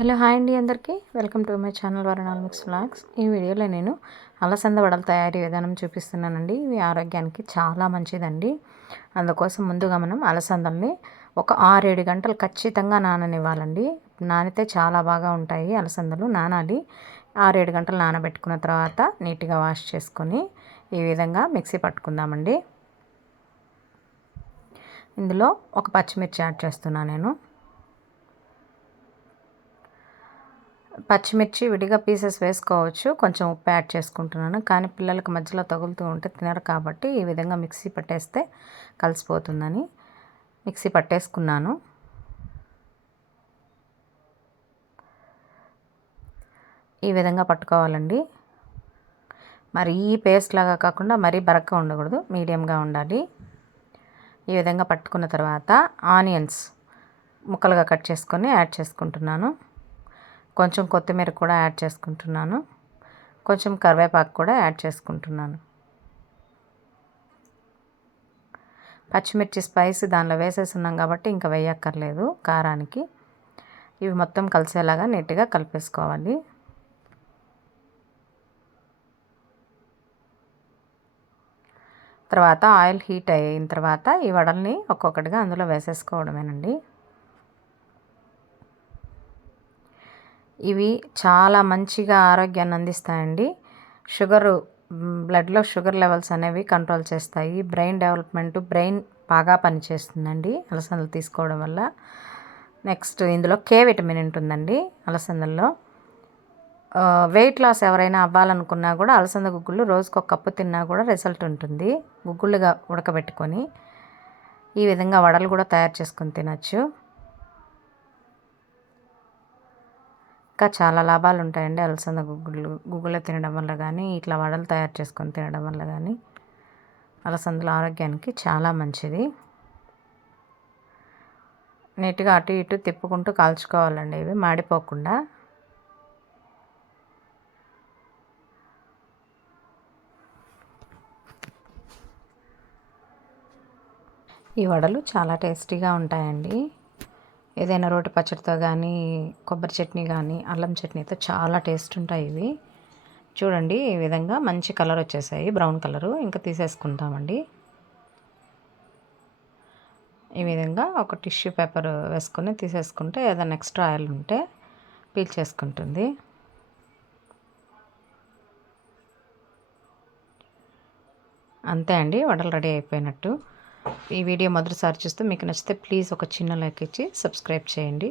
Hello hi అండి అందరికీ. Welcome to my channel వరణాల్ మిక్స్ ఫ్లాగ్స్ ఈ వీడియోలో నేను అలసంద వడల తయారీ విధానం చూపిస్తున్నానండి. ఇవి ఆరోగ్యానికి చాలా మంచిదండి. అందుకోసం ముందుగా మనం అలసందల్ని ఒక ఆరేడు గంటలు ఖచ్చితంగా నాననివ్వాలండి. నానితే చాలా బాగా ఉంటాయి అలసందలు. నానాలి. ఆరేడు గంటలు నానబెట్టుకున్న తర్వాత నీట్గా వాష్ చేసుకొని ఈ విధంగా మిక్సీ పట్టుకుందామండి. ఇందులో ఒక పచ్చిమిర్చి యాడ్ చేస్తున్నాను నేను. పచ్చిమిర్చి విడిగా పీసెస్ వేసుకోవచ్చు. కొంచెం ఉప్పు యాడ్ చేసుకుంటున్నాను. కానీ పిల్లలకి మధ్యలో తగులుతూ ఉంటే తినరు కాబట్టి ఈ విధంగా మిక్సీ పట్టేస్తే కలిసిపోతుందని మిక్సీ పట్టేసుకున్నాను. ఈ విధంగా పట్టుకోవాలండి. మరి ఈ పేస్ట్ లాగా కాకుండా మరీ బరక్గా ఉండకూడదు. మీడియంగా ఉండాలి. ఈ విధంగా పట్టుకున్న తర్వాత ఆనియన్స్ ముక్కలుగా కట్ చేసుకొని యాడ్ చేసుకుంటున్నాను. కొంచెం కొత్తిమీర కూడా యాడ్ చేసుకుంటున్నాను. కొంచెం కరివేపాకు కూడా యాడ్ చేసుకుంటున్నాను. పచ్చిమిర్చి స్పైస్ దానిలో వేసేసున్నాం కాబట్టి ఇంకా వేయక్కర్లేదు కారానికి. ఇవి మొత్తం కలిసేలాగా నీట్గా కలిపేసుకోవాలి. తర్వాత ఆయిల్ హీట్ అయిన తర్వాత ఈ వడల్ని ఒక్కొక్కటిగా అందులో వేసేసుకోవడమేనండి. ఇవి చాలా మంచిగా ఆరోగ్యాన్ని అందిస్తాయండి. షుగరు బ్లడ్లో షుగర్ లెవెల్స్ అనేవి కంట్రోల్ చేస్తాయి. బ్రెయిన్ డెవలప్మెంట్ బ్రెయిన్ బాగా పనిచేస్తుందండి అలసందలు తీసుకోవడం వల్ల. నెక్స్ట్ ఇందులో కే విటమిన్ ఉంటుందండి అలసందల్లో. వెయిట్ లాస్ ఎవరైనా అవ్వాలనుకున్నా కూడా అలసంద గుగ్గులు రోజుకు ఒక కప్పు తిన్నా కూడా రిజల్ట్ ఉంటుంది. గుగ్గులుగా ఉడకబెట్టుకొని ఈ విధంగా వడలు కూడా తయారు చేసుకొని తినచ్చు. ఇంకా చాలా లాభాలు ఉంటాయండి అలసంద గుగ్గులు. గుగ్గులు తినడం వల్ల కానీ ఇట్లా వడలు తయారు చేసుకొని తినడం వల్ల కానీ అలసందలు ఆరోగ్యానికి చాలా మంచిది. నీట్గా అటు ఇటు తిప్పుకుంటూ కాల్చుకోవాలండి ఇవి మాడిపోకుండా. ఈ వడలు చాలా టేస్టీగా ఉంటాయండి. ఏదైనా రోటి పచ్చడితో కానీ కొబ్బరి చట్నీ కానీ అల్లం చట్నీతో చాలా టేస్ట్ ఉంటాయి ఇవి. చూడండి ఈ విధంగా మంచి కలర్ వచ్చేసాయి. Brown colour. ఇంకా తీసేసుకుంటామండి. ఈ విధంగా ఒక టిష్యూ పేపర్ వేసుకొని తీసేసుకుంటే ఏదైనా ఎక్స్ట్రా ఆయిల్ ఉంటే పీల్ చేసుకుంటుంది. అంతే అండి. వడలు రెడీ అయిపోయినట్టు. ఈ వీడియో మొదటిసారి చూస్తే మీకు నచ్చితే ప్లీజ్ ఒక చిన్న లైక్ ఇచ్చి సబ్స్క్రైబ్ చేయండి.